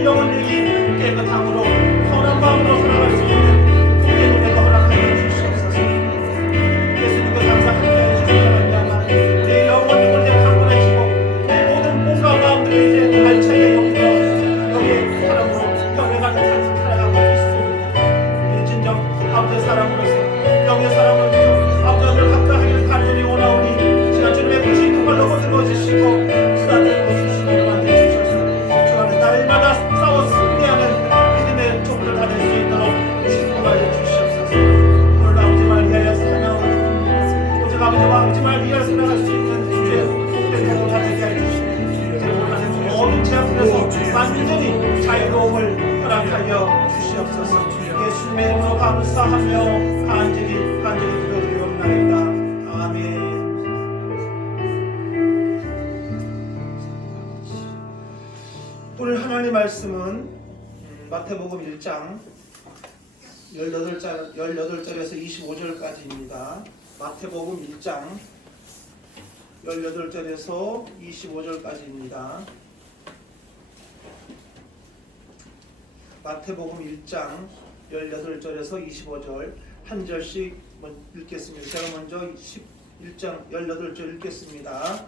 모든 영혼들이 깨끗함으로 선한 마음으로 살아갈 수 있는 복된 은혜가 허락하여 주시옵소서. 예수님과 항상 함께하여 주시기 바랍니다. 우리의 영혼을 이제 강건하시고 우리의 모든 몸과 마음들을 이제 알차게 여기서 여기에 사람으로 평행하는 삶을 살아가고 있습니다. 우리 진정 아버지의 사람으로서 영의 사람으로서 아버지를 감당하기를 간절히 원하오니 지난 주님의 부신 그걸 너무 들어주시고 수단을 쓰시기를 만들어주셔서 주 안에 날마다 싸워 승리하는 믿음의 족보를 다닐 수 있도록 축복하여 주시옵소서. 오늘도 아버지 말 위하여 살아가고 오직 아버지와 아버지 말 위하여 살아갈 수 있는 주의 복된 하루 다되게 하여 주시옵소서. 모든 제약에서 완전히 자유로움을 허락하여 주시옵소서. 예수님의 이름으로 감사하며 간절히 기도드리옵나이다. 아멘. 오늘 하나님의 말씀은 마태복음 1장 18절에서 25절까지입니다. 마태복음 1장 18절에서 25절까지입니다. 마태복음 1장 18절에서 25절 한 절씩 읽겠습니다. 제가 먼저 1장 18절 읽겠습니다.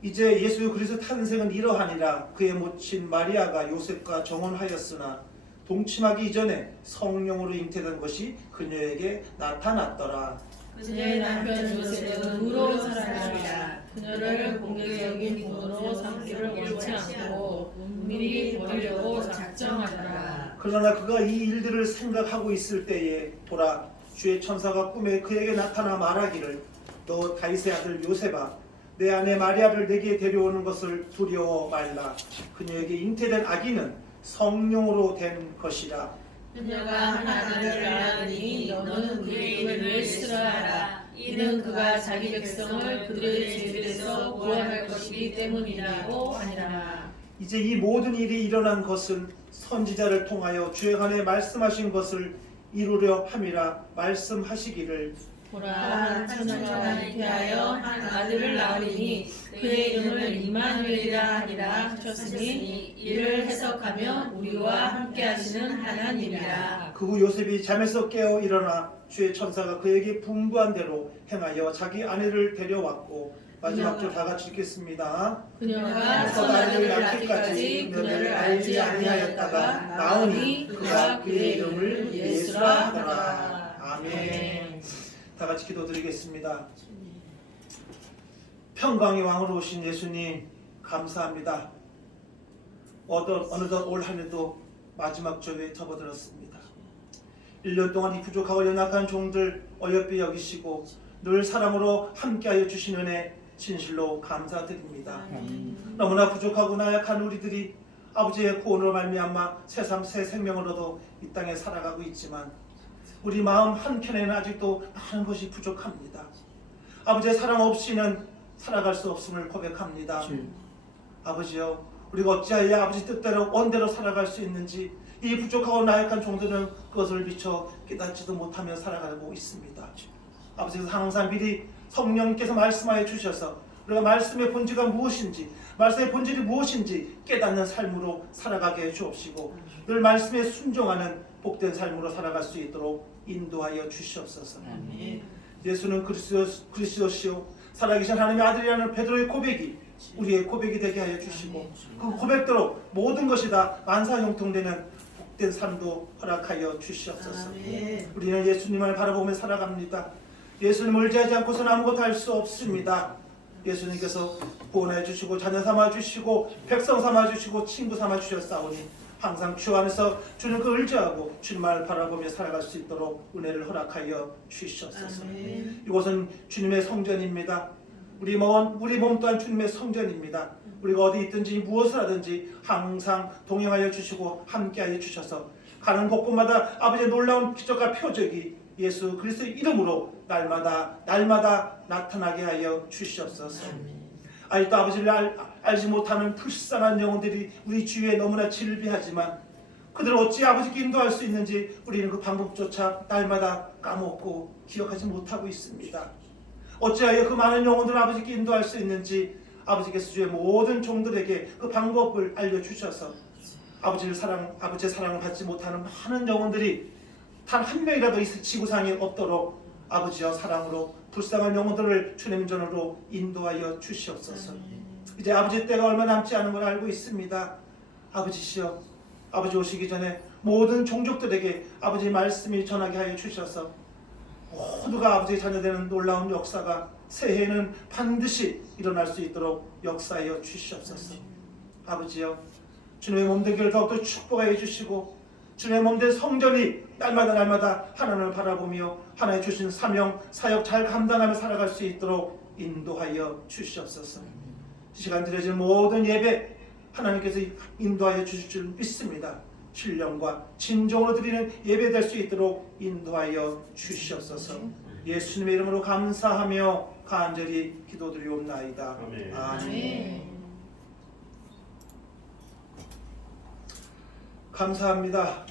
이제 예수 그리스도 탄생은 이러하니라. 그의 모친 마리아가 요셉과 정혼하였으나 동침하기 이전에 성령으로 잉태된 것이 그녀에게 나타났더라. 그녀의 남편 요셉은 의로운 사람이라. 그녀를 공경히 여긴 부모로 삼기를 원치 않고 미리 버리려고 작정하더라. 그러나 그가 이 일들을 생각하고 있을 때에 보라, 주의 천사가 꿈에 그에게 나타나 말하기를 너 다윗의 아들 요셉아, 내 아내 마리아를 내게 데려오는 것을 두려워 말라. 그녀에게 잉태된 아기는 성령으로 된 것이라. 그녀가 한 아들을 낳으니 너는 그의 이름을 예수라. 이는 그가 자기 백성을 그들의 죄들에서 구원할 것이기 때문이라고 하니라. 이제 이 모든 일이 일어난 것은 선지자를 통하여 주의 관에 말씀하신 것을 이루려 함이라 말씀하시기를 보라, 천사가 잉태하여 한 아들을 낳으리니 그의 이름을 임마누엘이라 하리라 하셨으니 이를 해석하면 우리와 함께 하시는 하나님이라. 그 후 요셉이 잠에서 깨어 일어나 주의 천사가 그에게 분부한 대로 행하여 자기 아내를 데려왔고, 마지막 줄 다 같이 읽겠습니다. 그녀가 첫 아들을 낳기까지 그녀를 알지 아니하였다가 나오니 그가 그의 이름을 예수라 하더라. 아멘. 다 같이 기도드리겠습니다. 평강의 왕으로 오신 예수님 감사합니다. 어느덧 올 한 해도 마지막 주에 접어들었습니다. 1년 동안 이 부족하고 연약한 종들 어여삐 여기시고 늘 사랑으로 함께하여 주신 은혜 진실로 감사드립니다. 너무나 부족하고 나약한 우리들이 아버지의 구원으로 말미암아 새삼 새 생명으로도 이 땅에 살아가고 있지만 우리 마음 한켠에는 아직도 많은 것이 부족합니다. 아버지의 사랑 없이는 살아갈 수 없음을 고백합니다. 아버지여, 우리가 어찌하여 아버지 뜻대로 원대로 살아갈 수 있는지 이 부족하고 나약한 종들은 그것을 미처 깨닫지도 못하며 살아가고 있습니다. 아버지께서 항상 미리 성령께서 말씀하여 주셔서 우리가 말씀의 본질이 무엇인지 깨닫는 삶으로 살아가게 해 주옵시고 늘 말씀에 순종하는 복된 삶으로 살아갈 수 있도록 인도하여 주시옵소서. 예수는 그리스도시요 살아계신 하나님의 아들이라는 베드로의 고백이 우리의 고백이 되게 하여 주시고 그 고백대로 모든 것이 다 만사형통되는 복된 삶도 허락하여 주시옵소서. 우리는 예수님을 바라보며 살아갑니다. 예수님을 의지하지 않고서는 아무것도 할 수 없습니다. 예수님께서 구원해 주시고 자녀 삼아 주시고 백성 삼아 주시고 친구 삼아 주셨사오니 항상 주 안에서 주는 그 의지하고 주님을 바라보며 살아갈 수 있도록 은혜를 허락하여 주시옵소서. 이곳은 주님의 성전입니다. 우리 몸 또한 주님의 성전입니다. 우리가 어디 있든지 무엇을 하든지 항상 동행하여 주시고 함께하여 주셔서 가는 곳곳마다 아버지의 놀라운 기적과 표적이 예수 그리스도의 이름으로 날마다 나타나게 하여 주시옵소서. 아직도 아버지를 알지 못하는 불쌍한 영혼들이 우리 주위에 너무나 질비하지만 그들을 어찌 아버지께 인도할 수 있는지 우리는 그 방법조차 날마다 까먹고 기억하지 못하고 있습니다. 어찌하여 그 많은 영혼들을 아버지께 인도할 수 있는지 아버지께서 주의 모든 종들에게 그 방법을 알려주셔서 아버지의 사랑을 받지 못하는 많은 영혼들이 단 한 명이라도 이 지구상에 없도록 아버지여 사랑으로 불쌍한 영혼들을 주님 전으로 인도하여 주시옵소서. 이제 아버지 때가 얼마 남지 않은 걸 알고 있습니다. 아버지시여, 아버지 오시기 전에 모든 종족들에게 아버지 말씀이 전하게 하여 주셔서 모두가 아버지의 자녀되는 놀라운 역사가 새해에는 반드시 일어날 수 있도록 역사하여 주시옵소서. 아버지여, 주님의 몸되기를 더욱더 축복하여 주시고 주님의 몸된 성전이 날마다 하나님을 바라보며 하나님 주신 사명, 사역 잘 감당하며 살아갈 수 있도록 인도하여 주시옵소서. 이 시간 드려진 모든 예배 하나님께서 인도하여 주실 줄 믿습니다. 신령과 진정으로 드리는 예배 될 수 있도록 인도하여 주시옵소서. 예수님의 이름으로 감사하며 간절히 기도드리옵나이다. 아멘. 아멘. 감사합니다.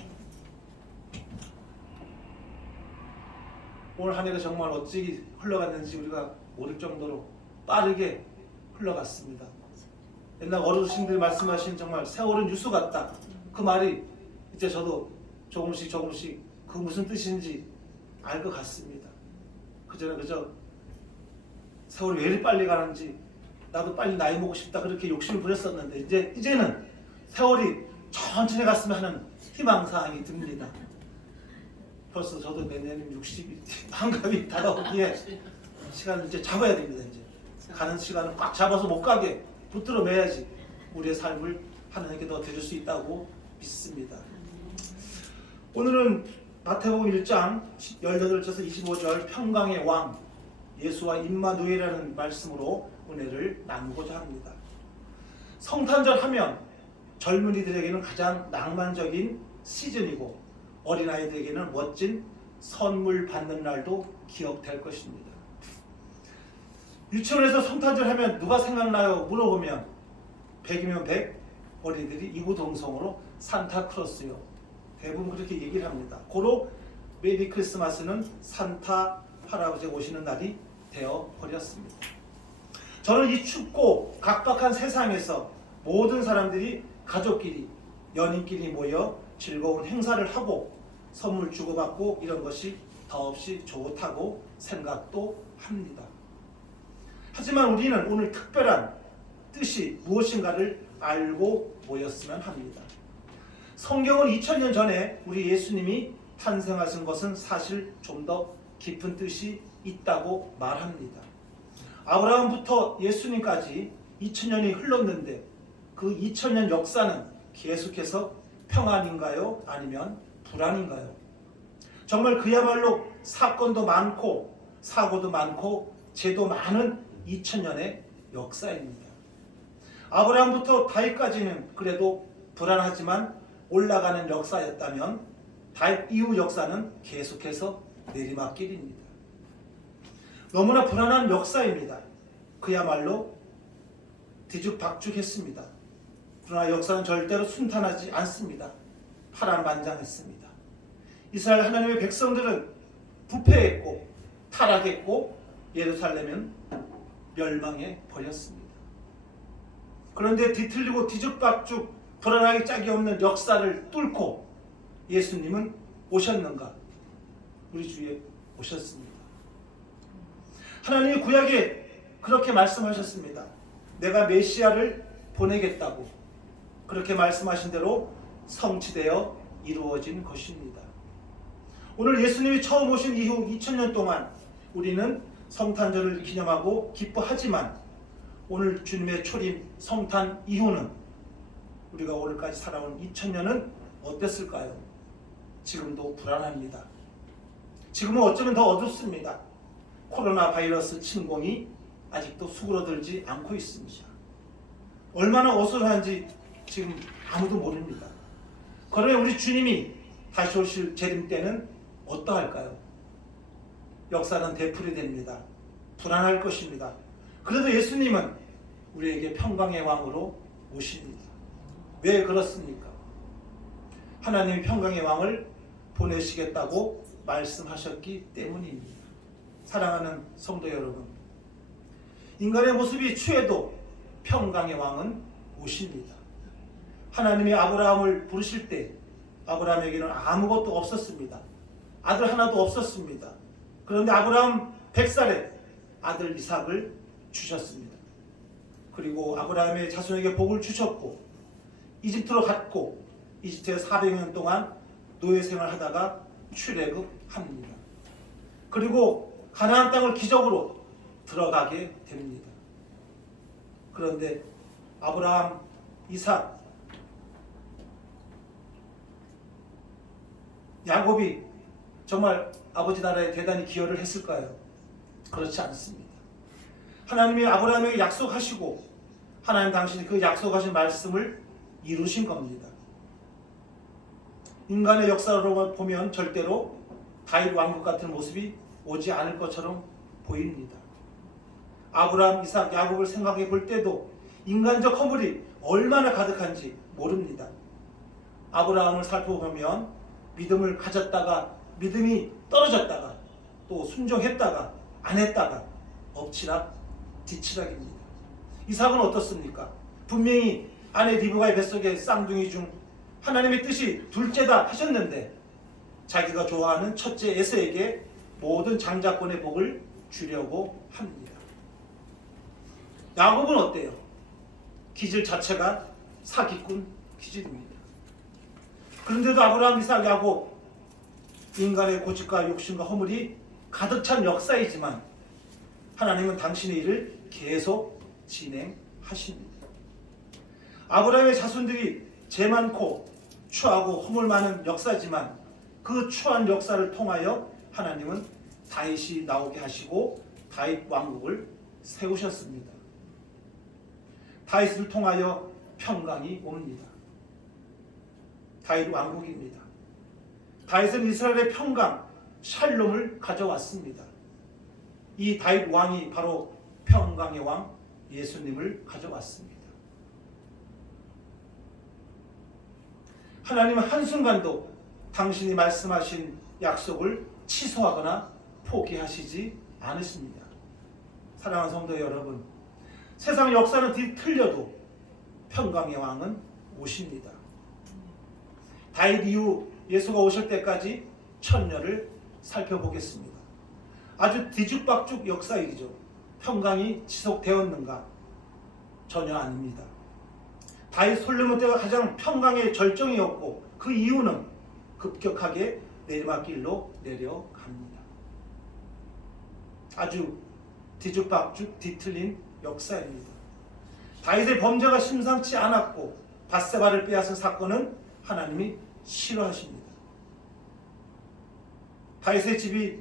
오늘 한 해가 정말 어찌 흘러갔는지 우리가 모를 정도로 빠르게 흘러갔습니다. 옛날 어르신들이 말씀하신 정말 세월은 유수 같다. 그 말이 이제 저도 조금씩 그 무슨 뜻인지 알 것 같습니다. 그전에 그저 세월이 왜 이리 빨리 가는지 나도 빨리 나이 먹고 싶다 그렇게 욕심을 부렸었는데 이제는 세월이 천천히 갔으면 하는 희망사항이 듭니다. 벌써 저도 내년이면 60이 한갑이 다가오기에 시간을 이제 잡아야 됩니다. 이제 가는 시간을 꽉 잡아서 못 가게 붙들어 매야지 우리의 삶을 하나님께 더 드릴 수 있다고 믿습니다. 오늘은 마태복음 1장 18절에서 25절 평강의 왕 예수와 임마누엘이라는 말씀으로 은혜를 나누고자 합니다. 성탄절 하면 젊은이들에게는 가장 낭만적인 시즌이고 어린아이들에게는 멋진 선물 받는 날도 기억될 것입니다. 유치원에서 성탄절 하면 누가 생각나요? 물어보면 100이면 100 어린이들이 이구동성으로 산타크로스요. 대부분 그렇게 얘기를 합니다. 고로 메리 크리스마스는 산타 할아버지가 오시는 날이 되어 버렸습니다. 저는 이 춥고 각박한 세상에서 모든 사람들이 가족끼리 연인끼리 모여 즐거운 행사를 하고 선물 주고받고 이런 것이 더없이 좋다고 생각도 합니다. 하지만 우리는 오늘 특별한 뜻이 무엇인가를 알고 모였으면 합니다. 성경은 2000년 전에 우리 예수님이 탄생하신 것은 사실 좀 더 깊은 뜻이 있다고 말합니다. 아브라함부터 예수님까지 2000년이 흘렀는데 그 2000년 역사는 계속해서 평안인가요? 아니면 불안인가요? 정말 그야말로 사건도 많고 사고도 많고 죄도 많은 2000년의 역사입니다. 아브라함부터 다윗까지는 그래도 불안하지만 올라가는 역사였다면 다윗 이후 역사는 계속해서 내리막길입니다. 너무나 불안한 역사입니다. 그야말로 뒤죽박죽했습니다. 그러나 역사는 절대로 순탄하지 않습니다. 파란만장했습니다. 이스라엘 하나님의 백성들은 부패했고 타락했고 예루살렘은 멸망해 버렸습니다. 그런데 뒤틀리고 뒤죽박죽 불안하기 짝이 없는 역사를 뚫고 예수님은 오셨는가? 우리 주위에 오셨습니다. 하나님이 구약에 그렇게 말씀하셨습니다. 내가 메시아를 보내겠다고 그렇게 말씀하신 대로 성취되어 이루어진 것입니다. 오늘 예수님이 처음 오신 이후 2000년 동안 우리는 성탄절을 기념하고 기뻐하지만 오늘 주님의 초림 성탄 이후는 우리가 오늘까지 살아온 2000년은 어땠을까요? 지금도 불안합니다. 지금은 어쩌면 더 어둡습니다. 코로나 바이러스 침공이 아직도 수그러들지 않고 있습니다. 얼마나 어수선한지 지금 아무도 모릅니다. 그러면 우리 주님이 다시 오실 재림 때는 어떠할까요? 역사는 되풀이됩니다. 불안할 것입니다. 그래도 예수님은 우리에게 평강의 왕으로 오십니다. 왜 그렇습니까? 하나님이 평강의 왕을 보내시겠다고 말씀하셨기 때문입니다. 사랑하는 성도 여러분, 인간의 모습이 취해도 평강의 왕은 오십니다. 하나님이 아브라함을 부르실 때 아브라함에게는 아무것도 없었습니다. 아들 하나도 없었습니다. 그런데 아브라함 100살에 아들 이삭을 주셨습니다. 그리고 아브라함의 자손에게 복을 주셨고 이집트로 갔고 이집트에 400년 동안 노예 생활하다가 출애굽합니다. 그리고 가나안 땅을 기적으로 들어가게 됩니다. 그런데 아브라함, 이삭, 야곱이 정말 아버지 나라에 대단히 기여를 했을까요? 그렇지 않습니다. 하나님이 아브라함에게 약속하시고 하나님 당신이 그 약속하신 말씀을 이루신 겁니다. 인간의 역사로 보면 절대로 다윗 왕국 같은 모습이 오지 않을 것처럼 보입니다. 아브라함, 이삭, 야곱을 생각해 볼 때도 인간적 허물이 얼마나 가득한지 모릅니다. 아브라함을 살펴보면 믿음을 가졌다가 믿음이 떨어졌다가 또 순종했다가 안 했다가 엎치락 뒤치락입니다. 이삭은 어떻습니까? 분명히 아내 리브가의 뱃속에 쌍둥이 중 하나님의 뜻이 둘째다 하셨는데 자기가 좋아하는 첫째 에서에게 모든 장자권의 복을 주려고 합니다. 야곱은 어때요? 기질 자체가 사기꾼 기질입니다. 그런데도 아브라함, 이삭, 야곱 인간의 고집과 욕심과 허물이 가득 찬 역사이지만 하나님은 당신의 일을 계속 진행하십니다. 아브라함의 자손들이 죄 많고 추하고 허물 많은 역사지만 그 추한 역사를 통하여 하나님은 다윗이 나오게 하시고 다윗 왕국을 세우셨습니다. 다윗을 통하여 평강이 옵니다. 다윗 왕국입니다. 다윗은 이스라엘의 평강, 샬롬을 가져왔습니다. 이 다윗 왕이 바로 평강의 왕 예수님을 가져왔습니다. 하나님은 한순간도 당신이 말씀하신 약속을 취소하거나 포기하시지 않으십니다. 사랑하는 성도 여러분, 세상 역사는 뒤틀려도 평강의 왕은 오십니다. 다윗 이후 예수가 오실 때까지 1000년을 살펴보겠습니다. 아주 뒤죽박죽 역사이죠. 평강이 지속되었는가? 전혀 아닙니다. 다윗 솔로몬 때가 가장 평강의 절정이었고 그 이유는 급격하게 내리막길로 내려갑니다. 아주 뒤죽박죽 뒤틀린 역사입니다. 다윗의 범죄가 심상치 않았고 밧세바를 빼앗은 사건은 하나님이 싫어하십니다. 다윗의 집이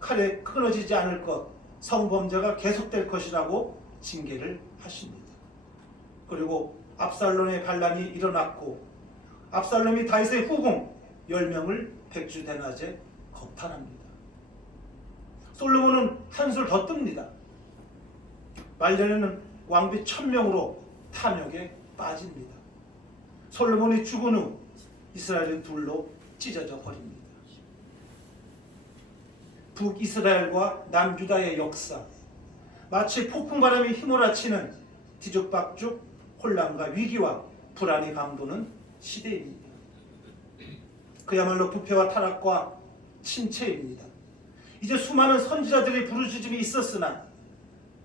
칼에 끊어지지 않을 것, 성범죄가 계속될 것이라고 징계를 하십니다. 그리고 압살롬의 반란이 일어났고 압살롬이 다윗의 후궁 10명을 백주대낮에 겁탈합니다. 솔로몬은 한술 더 뜹니다. 말년에는 왕비 1000명으로 탐욕에 빠집니다. 솔로몬이 죽은 후 이스라엘은 둘로 찢어져 버립니다. 북이스라엘과 남유다의 역사, 마치 폭풍바람이 휘몰아치는 뒤죽박죽 혼란과 위기와 불안이 감도는 시대입니다. 그야말로 부패와 타락과 침체입니다. 이제 수많은 선지자들의 부르짖음이 있었으나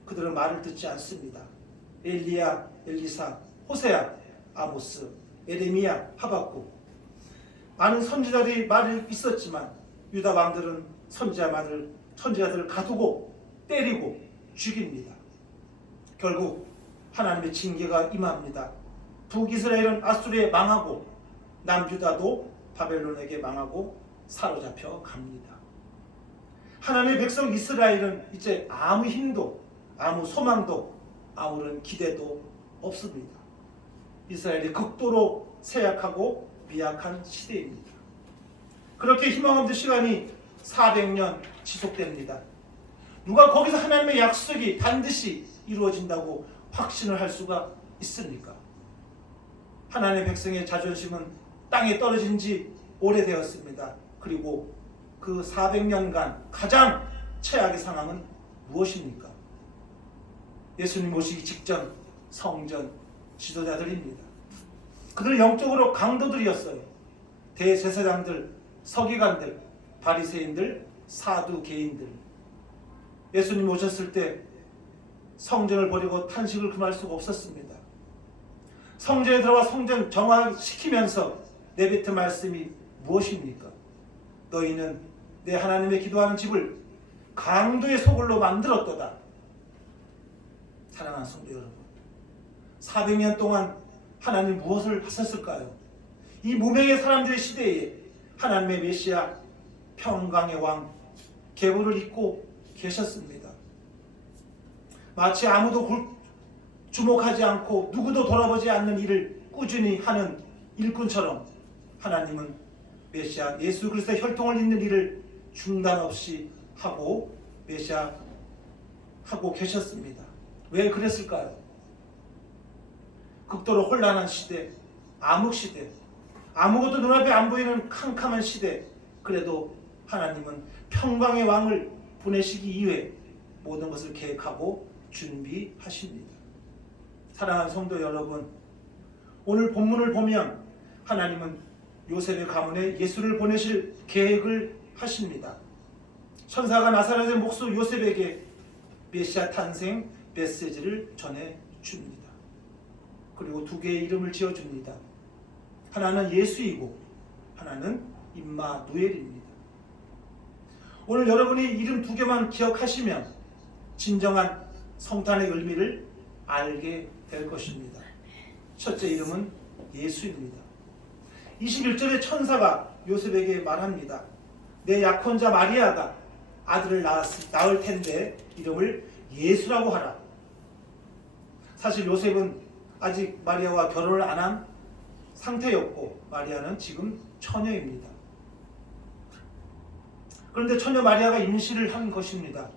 그들은 말을 듣지 않습니다. 엘리야, 엘리사, 호세아, 아모스, 에레미야, 하박국, 많은 선지자들이 말이 있었지만 유다 왕들은 선지자들을 가두고 때리고 죽입니다. 결국 하나님의 징계가 임합니다. 북이스라엘은 아수르에 망하고 남유다도 바벨론에게 망하고 사로잡혀 갑니다. 하나님의 백성 이스라엘은 이제 아무 힘도 아무 소망도 아무런 기대도 없습니다. 이스라엘이 극도로 쇠약하고 미약한 시대입니다. 그렇게 희망 없는 시간이 400년 지속됩니다. 누가 거기서 하나님의 약속이 반드시 이루어진다고 확신을 할 수가 있습니까? 하나님의 백성의 자존심은 땅에 떨어진 지 오래되었습니다. 그리고 그 400년간 가장 최악의 상황은 무엇입니까? 예수님 모시기 직전 성전 지도자들입니다. 그들 영적으로 강도들이었어요. 대제사장들, 서기관들, 바리새인들, 사두개인들. 예수님 오셨을 때 성전을 버리고 탄식을 금할 수가 없었습니다. 성전에 들어가 성전 정화시키면서 내뱉은 말씀이 무엇입니까? 너희는 내 하나님의 기도하는 집을 강도의 소굴로 만들었도다. 사랑하는 성도 여러분, 400년 동안 하나님 무엇을 하셨을까요? 이 무명의 사람들의 시대에 하나님의 메시아 평강의 왕 계보를 잇고 계셨습니다. 마치 아무도 주목하지 않고 누구도 돌아보지 않는 일을 꾸준히 하는 일꾼처럼 하나님은 메시아 예수 그리스도의 혈통을 잇는 일을 중단 없이 하고 메시아 하고 계셨습니다. 왜 그랬을까요? 극도로 혼란한 시대, 암흑 시대, 아무것도 눈앞에 안 보이는 캄캄한 시대, 그래도 하나님은 평강의 왕을 보내시기 이후에 모든 것을 계획하고 준비하십니다. 사랑하는 성도 여러분, 오늘 본문을 보면 하나님은 요셉의 가문에 예수를 보내실 계획을 하십니다. 천사가 나사렛의 목수 요셉에게 메시아 탄생 메시지를 전해줍니다. 그리고 두 개의 이름을 지어줍니다. 하나는 예수이고 하나는 임마누엘입니다. 오늘 여러분이 이름 두 개만 기억하시면 진정한 성탄의 의미를 알게 될 것입니다. 첫째 이름은 예수입니다. 21절에 천사가 요셉에게 말합니다. 내 약혼자 마리아가 아들을 낳을 텐데 이름을 예수라고 하라. 사실 요셉은 아직 마리아와 결혼을 안 한 상태였고 마리아는 지금 처녀입니다. 그런데 처녀 마리아가 임신을 한 것입니다.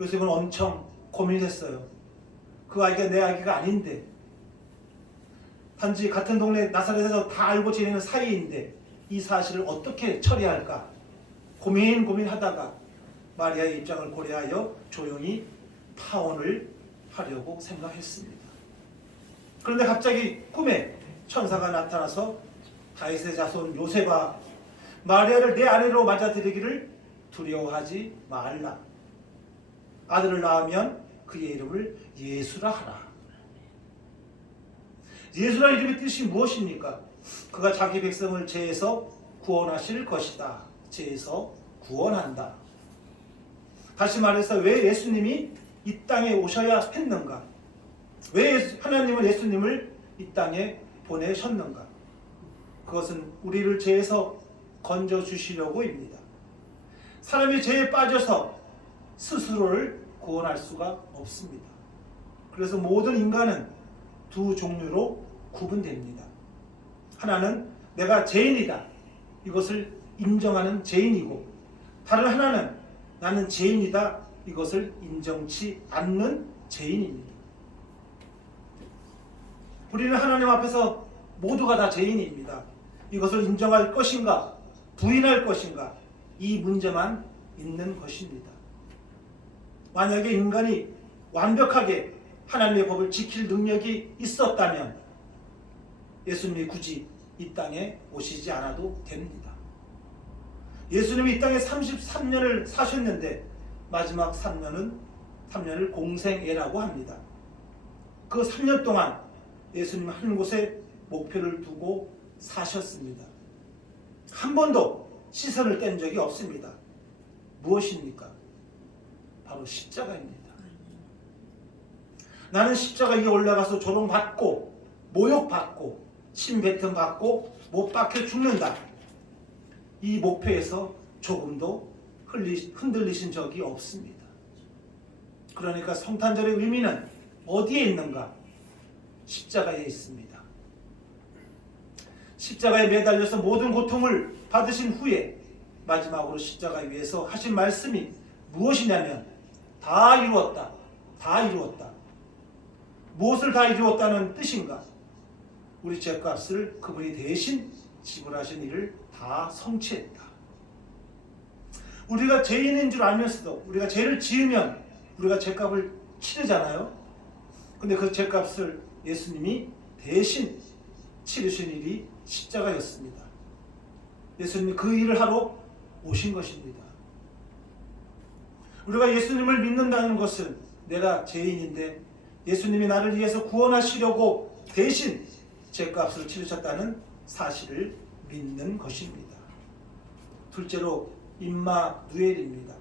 요셉은 엄청 고민했어요. 그 아이가 내 아기가 아닌데, 단지 같은 동네 나사렛에서 다 알고 지내는 사이인데 이 사실을 어떻게 처리할까 고민하다가 마리아의 입장을 고려하여 조용히 파혼을 하려고 생각했습니다. 그런데 갑자기 꿈에 천사가 나타나서 다윗의 자손 요셉아, 마리아를 내 아내로 맞아들이기를 두려워하지 말라. 아들을 낳으면 그의 이름을 예수라 하라. 예수라는 이름의 뜻이 무엇입니까? 그가 자기 백성을 죄에서 구원하실 것이다. 죄에서 구원한다. 다시 말해서 왜 예수님이 이 땅에 오셔야 했는가? 왜 하나님은 예수님을 이 땅에 보내셨는가? 그것은 우리를 죄에서 건져주시려고입니다. 사람이 죄에 빠져서 스스로를 구원할 수가 없습니다. 그래서 모든 인간은 두 종류로 구분됩니다. 하나는 내가 죄인이다, 이것을 인정하는 죄인이고, 다른 하나는 나는 죄인이다, 이것을 인정치 않는 죄인입니다. 우리는 하나님 앞에서 모두가 다 죄인입니다. 이것을 인정할 것인가 부인할 것인가, 이 문제만 있는 것입니다. 만약에 인간이 완벽하게 하나님의 법을 지킬 능력이 있었다면 예수님이 굳이 이 땅에 오시지 않아도 됩니다. 예수님이 이 땅에 33년을 사셨는데 마지막 3년을 공생애라고 합니다. 그 3년 동안 예수님 한 곳에 목표를 두고 사셨습니다. 한 번도 시선을 뗀 적이 없습니다. 무엇입니까? 바로 십자가입니다. 나는 십자가 위에 올라가서 조롱받고 모욕받고 침뱉음받고 못 박혀 죽는다. 이 목표에서 조금도 흔들리신 적이 없습니다. 그러니까 성탄절의 의미는 어디에 있는가? 십자가에 있습니다. 십자가에 매달려서 모든 고통을 받으신 후에 마지막으로 십자가 위에서 하신 말씀이 무엇이냐면 다 이루었다. 다 이루었다. 무엇을 다 이루었다는 뜻인가? 우리 죄값을 그분이 대신 지불하신 일을 다 성취했다. 우리가 죄인인 줄 알면서도 우리가 죄를 지으면 우리가 죄값을 치르잖아요. 근데 그 죄값을 예수님이 대신 치르신 일이 십자가였습니다. 예수님이 그 일을 하러 오신 것입니다. 우리가 예수님을 믿는다는 것은 내가 죄인인데 예수님이 나를 위해서 구원하시려고 대신 죄값을 치르셨다는 사실을 믿는 것입니다. 둘째로 임마누엘입니다.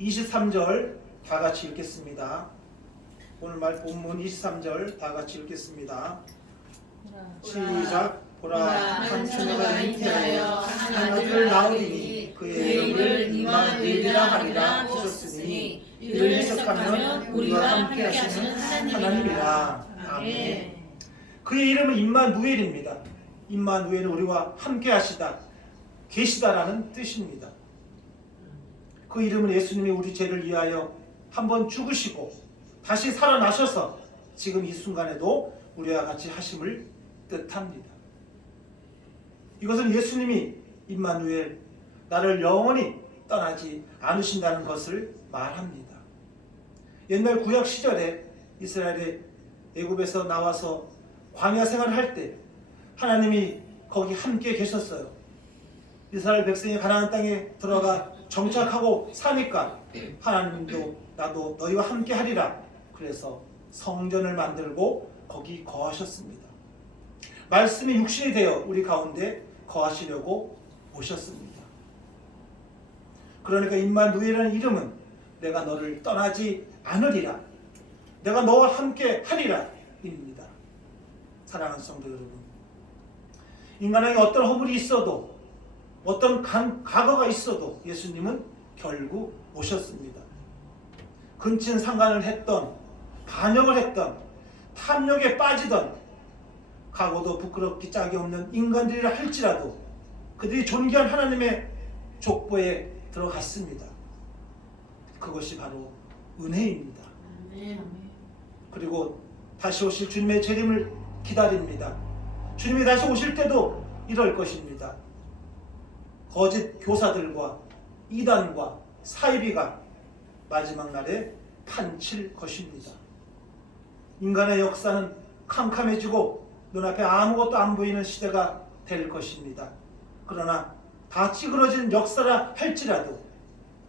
23절 다 같이 읽겠습니다. 오늘 말 본문 23절 다 같이 읽겠습니다. 시작. 보라, 한 처녀가 잉태하여 한 아들을 낳으리니 그의 이름을 임마누엘이라 하리라 하셨으니 이를 해석하면 우리와 함께 하시는 하나님이라. 아멘. 그의 이름은 임마누엘입니다. 임마누엘은 우리와 함께 하시다, 계시다라는 뜻입니다. 그 이름은 예수님이 우리 죄를 위하여 한번 죽으시고 다시 살아나셔서 지금 이 순간에도 우리와 같이 하심을 뜻합니다. 이것은 예수님이 임마누엘, 나를 영원히 떠나지 않으신다는 것을 말합니다. 옛날 구약 시절에 이스라엘의 애굽에서 나와서 광야 생활을 할 때 하나님이 거기 함께 계셨어요. 이스라엘 백성이 가나안 땅에 들어가 정착하고 사니까 하나님도 나도 너희와 함께 하리라. 그래서 성전을 만들고 거기 거하셨습니다. 말씀이 육신이 되어 우리 가운데 거하시려고 오셨습니다. 그러니까 임마누엘이라는 이름은 내가 너를 떠나지 않으리라, 내가 너와 함께 하리라 입니다. 사랑하는 성도 여러분, 인간에게 어떤 허물이 있어도 어떤 과거가 있어도 예수님은 결국 오셨습니다. 근친 상간을 했던, 반역을 했던, 탐욕에 빠지던, 과거도 부끄럽기 짝이 없는 인간들이라 할지라도 그들이 존귀한 하나님의 족보에 들어갔습니다. 그것이 바로 은혜입니다. 그리고 다시 오실 주님의 재림을 기다립니다. 주님이 다시 오실 때도 이럴 것입니다. 거짓 교사들과 이단과 사이비가 마지막 날에 판칠 것입니다. 인간의 역사는 캄캄해지고 눈앞에 아무것도 안 보이는 시대가 될 것입니다. 그러나 다 찌그러진 역사라 할지라도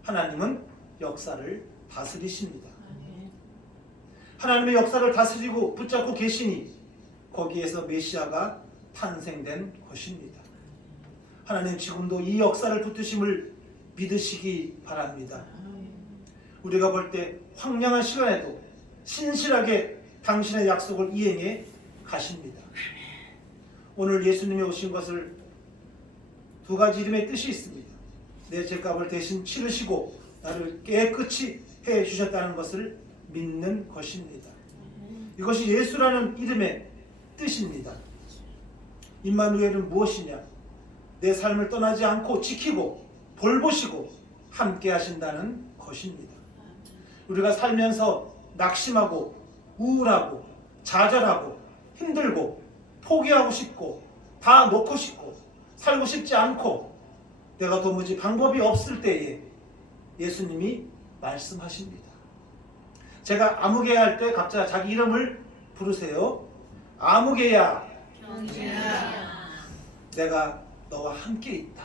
하나님은 역사를 다스리십니다. 하나님의 역사를 다스리고 붙잡고 계시니 거기에서 메시아가 탄생된 것입니다. 하나님 지금도 이 역사를 붙드심을 믿으시기 바랍니다. 우리가 볼 때 황량한 시간에도 신실하게 당신의 약속을 이행해 가십니다. 오늘 예수님이 오신 것을 두 가지 이름의 뜻이 있습니다. 내 죄값을 대신 치르시고 나를 깨끗이 해 주셨다는 것을 믿는 것입니다. 이것이 예수라는 이름의 뜻입니다. 임마누엘은 무엇이냐? 내 삶을 떠나지 않고 지키고 돌보시고 함께 하신다는 것입니다. 우리가 살면서 낙심하고 우울하고 좌절하고 힘들고 포기하고 싶고 다 놓고 싶고 살고 싶지 않고 내가 도무지 방법이 없을 때에 예수님이 말씀하십니다. 제가 아무개야 할 때 각자 자기 이름을 부르세요. 아무개야, 경주야, 내가 너와 함께 있다.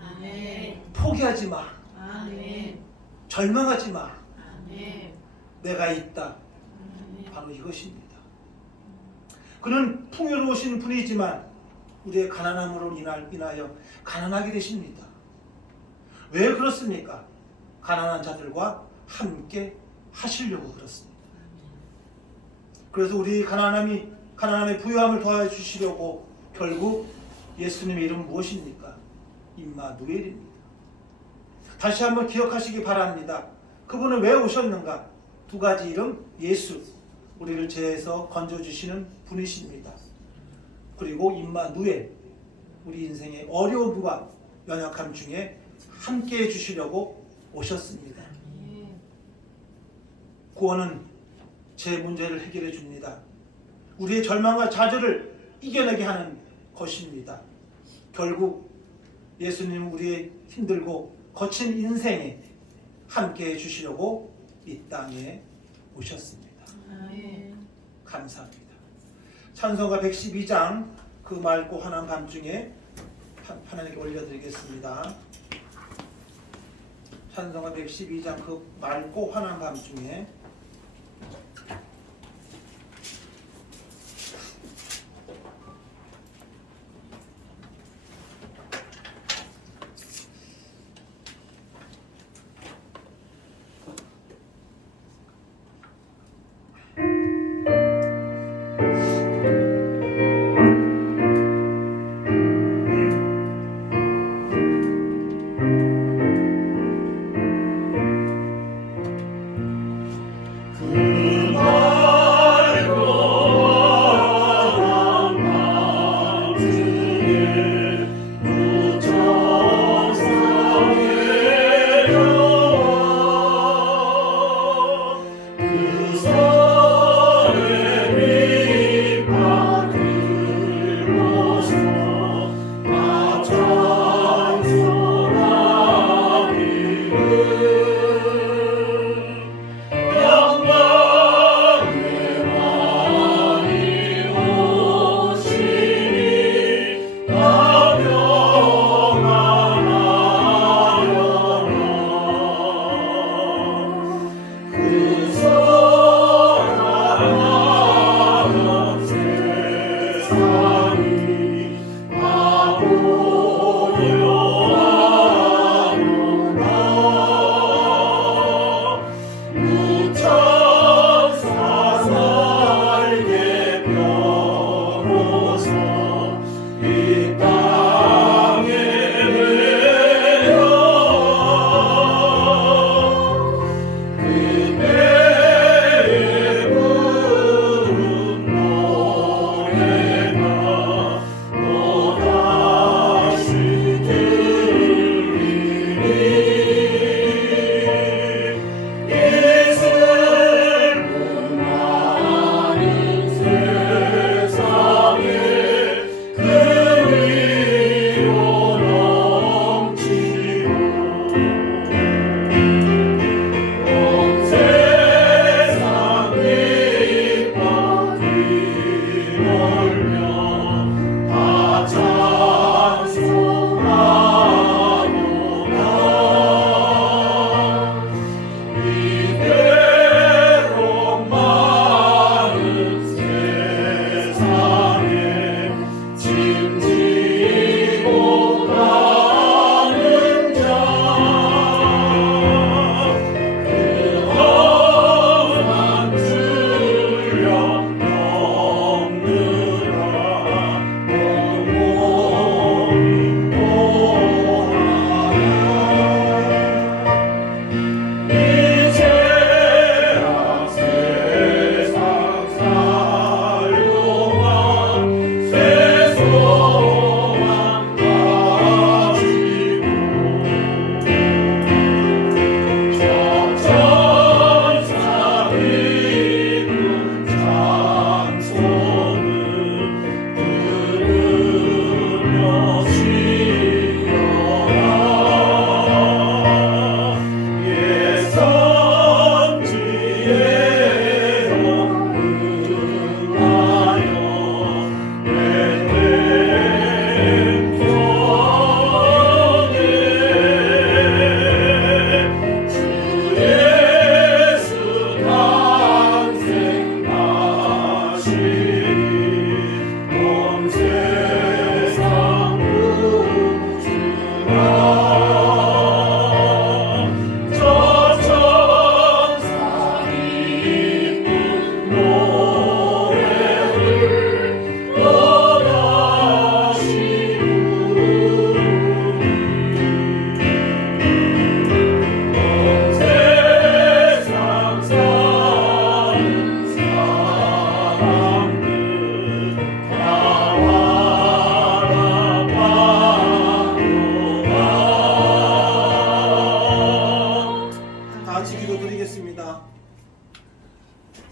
아멘. 포기하지 마. 아멘. 절망하지 마. 아멘. 내가 있다. 아멘. 바로 이것입니다. 그는 풍요로우신 분이지만 우리의 가난함으로 인하여 가난하게 되십니다. 왜 그렇습니까? 가난한 자들과 함께 하시려고 그렇습니다. 그래서 우리 가난함의 부유함을 도와주시려고 결국 예수님의 이름은 무엇입니까? 임마누엘입니다. 다시 한번 기억하시기 바랍니다. 그분은 왜 오셨는가? 두 가지 이름, 예수, 우리를 죄에서 건져주시는 분이십니다. 그리고 임마누엘, 우리 인생의 어려움과 연약함 중에 함께 해주시려고 오셨습니다. 구원은 제 문제를 해결해 줍니다. 우리의 절망과 좌절을 이겨내게 하는 것입니다. 결국 예수님은 우리의 힘들고 거친 인생에 함께 해주시려고 이 땅에 오셨습니다. 감사합니다. 찬송가 112장 그 맑고 환한 밤중에 하나님께 올려드리겠습니다. 찬송가 112장 그 맑고 환한 밤중에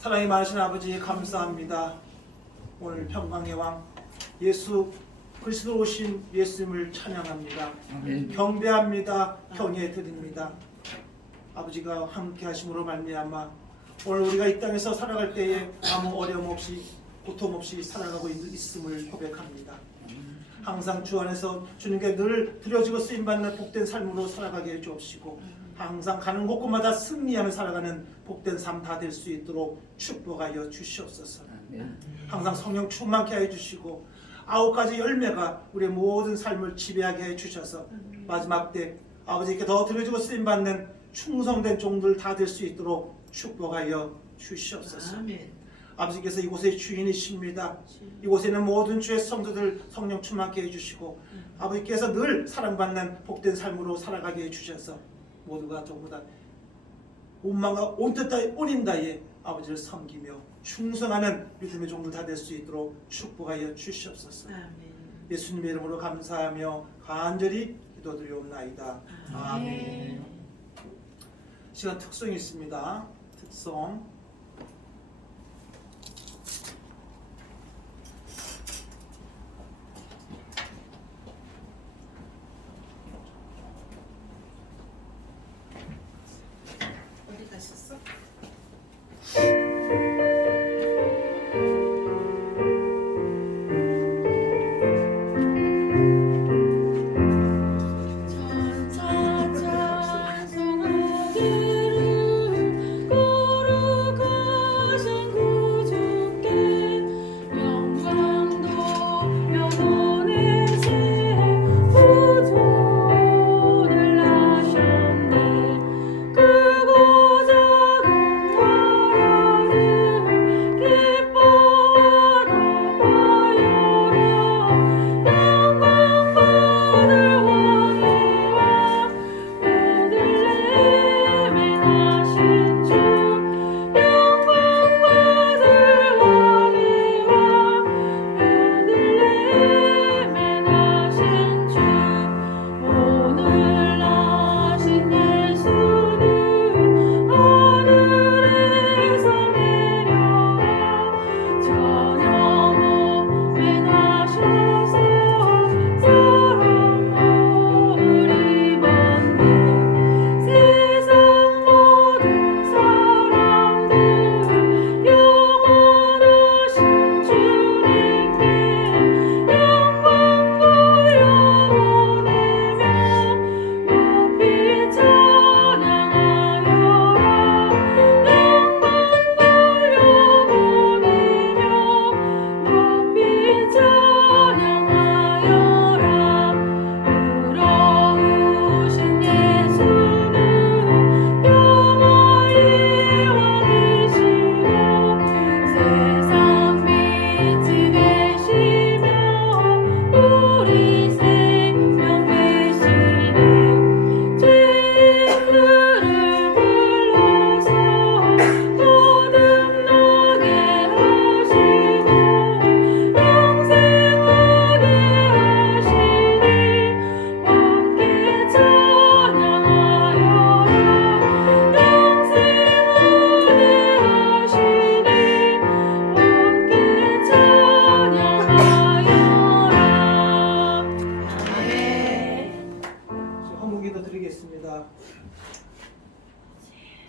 사랑이 많으신 아버지 감사합니다. 오늘 평강의 왕 예수 그리스도 오신 예수님을 찬양합니다. 경배합니다. 경외 드립니다. 아버지가 함께 하심으로 말미암아 오늘 우리가 이 땅에서 살아갈 때에 아무 어려움 없이 고통 없이 살아가고 있음을 고백합니다. 항상 주 안에서 주님께 늘 드려지고 쓰임받는 복된 삶으로 살아가게 해 주옵시고 항상 가는 곳곳마다 승리하며 살아가는 복된 삶 다 될 수 있도록 축복하여 주시옵소서. 항상 성령 충만케 해 주시고 9가지 열매가 우리의 모든 삶을 지배하게 해 주셔서 마지막 때 아버지께 더 드려지고 쓰임받는 충성된 종들 다 될 수 있도록 축복하여 주시옵소서. 아버지께서 이곳의 주인이십니다. 이곳에 있는 모든 주의 성도들 성령 충만케 해주시고 아버지께서 늘 사랑받는 복된 삶으로 살아가게 해주셔서 모두가 전부 다 온망과 온 인다에 아버지를 섬기며 충성하는 믿음의 종들 다 될 수 있도록 축복하여 주시옵소서. 예수님의 이름으로 감사하며 간절히 기도드리옵나이다. 아멘. 시간 특성이 있습니다. 특성. 어디 가셨어?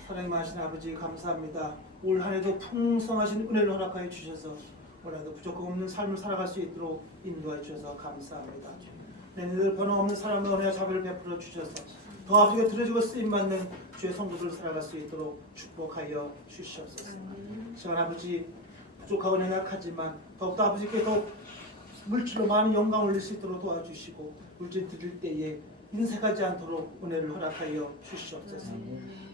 사랑이 많으신 아버지 감사합니다. 올 한해도 풍성하신 은혜를 허락하여 주셔서 올 한해도 부족함 없는 삶을 살아갈 수 있도록 인도해 주셔서 감사합니다. 내년에도 변함없는 사랑과 은혜와 자비를 베풀어 주셔서 더 아버지가 들어지고 쓰임받는 주의 성도들 살아갈 수 있도록 축복하여 주시옵소서. 시간 아버지 부족하고 연약하지만 더욱더 아버지께 더 물질로 많은 영광을 올릴 수 있도록 도와주시고 물질 드릴 때에 인색하지 않도록 은혜를 허락하여 주시옵소서.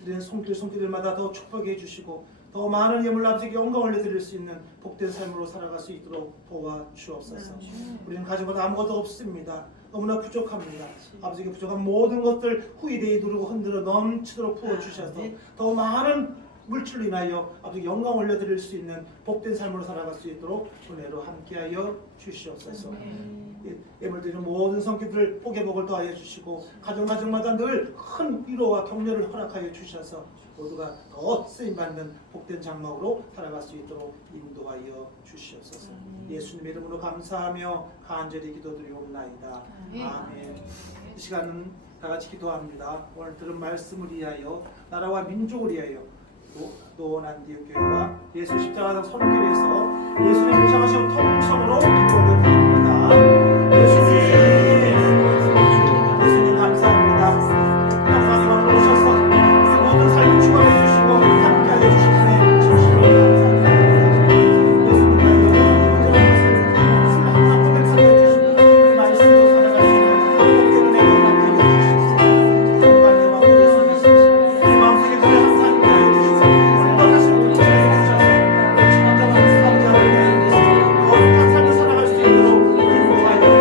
드리는 손길들마다 더 축복해 주시고 더 많은 예물 아버지께 영광을 올려드릴 수 있는 복된 삶으로 살아갈 수 있도록 도와주옵소서. 우리는 가진 것 아무것도 없습니다. 너무나 부족합니다. 아버지께 부족한 모든 것들 후이되이 누르고 흔들어 넘치도록 부어주셔서 더 많은 물질로 인하여 아버지 영광 올려드릴 수 있는 복된 삶으로 살아갈 수 있도록 은혜로 함께하여 주시옵소서. 예물 드리는 모든 성기들 복의 복을 더하여 주시고 가정마다 늘 큰 위로와 격려를 허락하여 주셔서 모두가 더 쓰임받는 복된 장막으로 살아갈 수 있도록 인도하여 주시옵소서. 예수님의 이름으로 감사하며 간절히 기도드리옵나이다. 아멘. 이 시간은 다 같이 기도합니다. 오늘 들은 말씀을 위하여 나라와 민족을 위하여 노원 안디옥 교회와 예수 십자가 선교회에서 예수님을 향하신 통성으로 기도를 드립니다. 예수님 감사합니다. 영광의 왕으로 오셔서 우리 모든 삶을 축복해 주시고 함께하게 주신 은혜 진심으로 감사합니다. 예수님과 영원한 항상 고백하게 해주시고 말씀도 살아갈 수 있는 복된 은혜로 함께하게 해주시고 영광의 왕으로 예수님 내 마음속에 늘 항상 함께하게 해주시고 오늘도 다시 붙잡아 주셔서 진정한 사랑자를 거룩한 삶을 살아갈 수 있도록 인도하여 주시옵소서.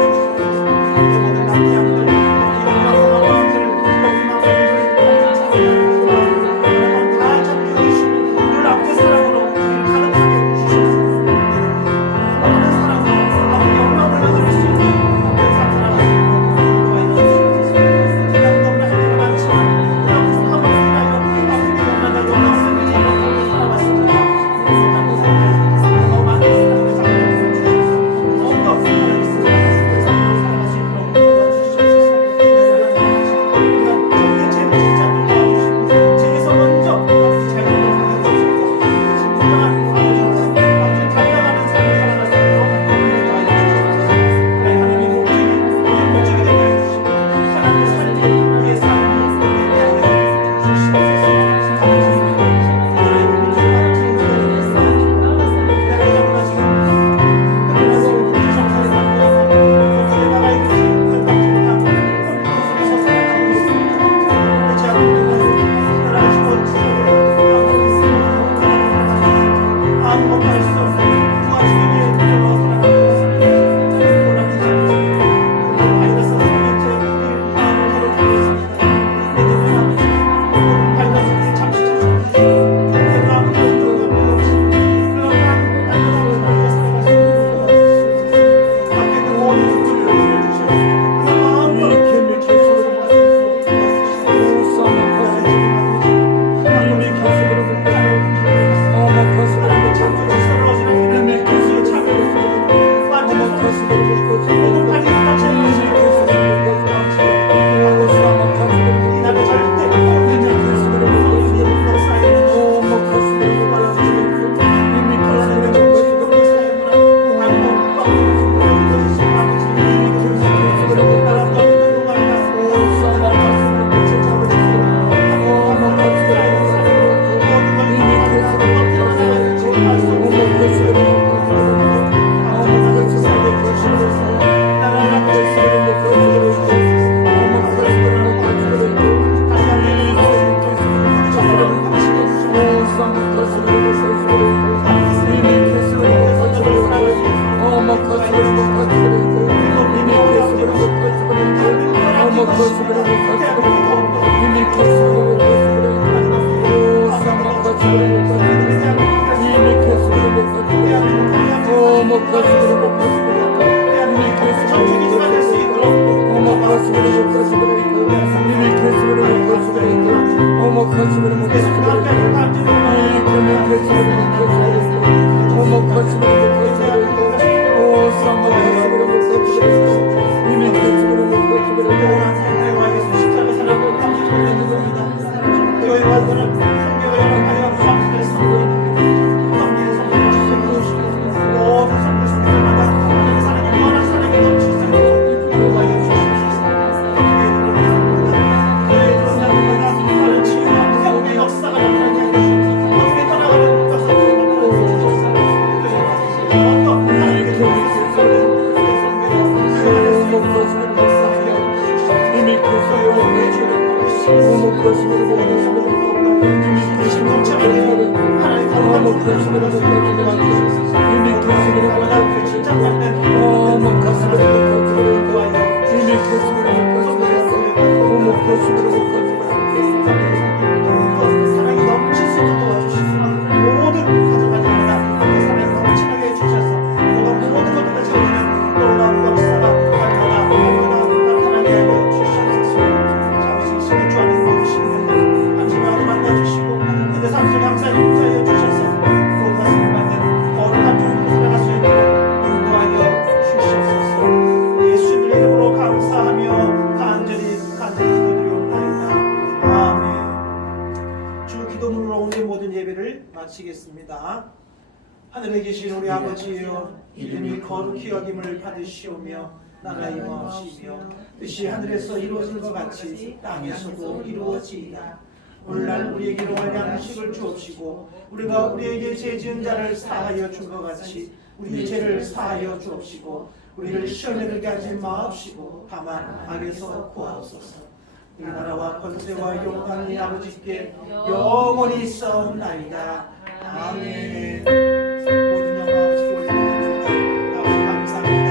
내 모든 남자들 사랑이 넘칠 수 있도록 도와주시고 모든 가정마다 사랑이 넘치게 해주셔서 너가 모든 것들을 채우는 놀라운 역사가 나타나게 하여 주시옵소서. 잠시 시간 주 안에 모으시는 당신의 아들 만나주시고 그들 삶 속에 항상 인자하여 주셔서 모든 것을 마치겠습니다. 하늘에 계신 우리 아버지여, 이름이 거룩히 여김을 받으시오며 나라의 임하시며 뜻이 하늘에서 이루어진 것 같이 땅에서도 이루어지이다. 오늘날 우리에게 일용할 양식을 주옵시고 우리가 우리에게 죄 지은 자를 사하여 준 것 같이 우리 죄를 사하여 주옵시고 우리를 시험에 들게 하지 마옵시고 다만 악에서 구하옵소서. 이 나라와 권세와 영광이 아버지께 영원히 있사옵나이다. 아멘. 모든 영광 아버지께 올려드립니다. 아버지 감사합니다.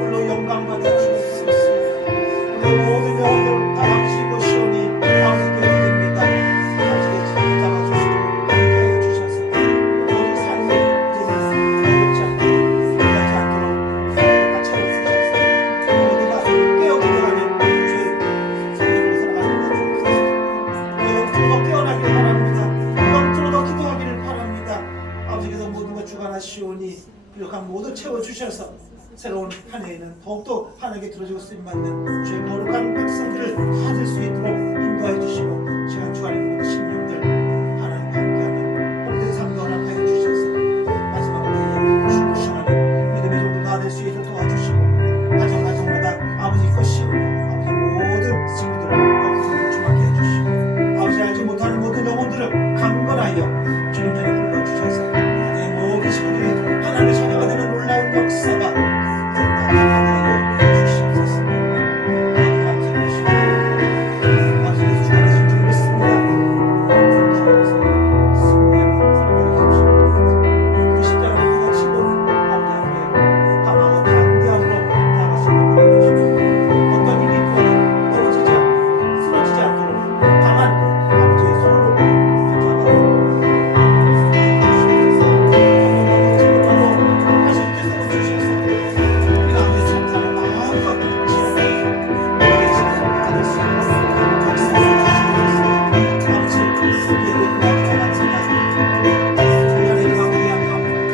홀로 영광 받아 주옵소서. 우리 모든 영혼들 다 당시고 시온이 아버지께 드립니다. 아버지께 잡아주시고 함께하여 주셔서 모든 삶을 이제는 어렵지 않고 피하지 않도록 다 채워주셔서 모두가 깨어기도 하는 주의 성령으로 살아가는 것 주옵소서. 우리 영적으로 더 깨어나길 바랍니다. 영적으로 더 기도하기를 바랍니다. 아버지께서 모든 것 주관하시오니 부족한 모두 채워주셔서 새로운 한 해에는 더욱더 하나님께 들어지고 쓰임받는 주의 거룩한 백성들을 찾을 수 있도록 인도해 주시고 시간 주하는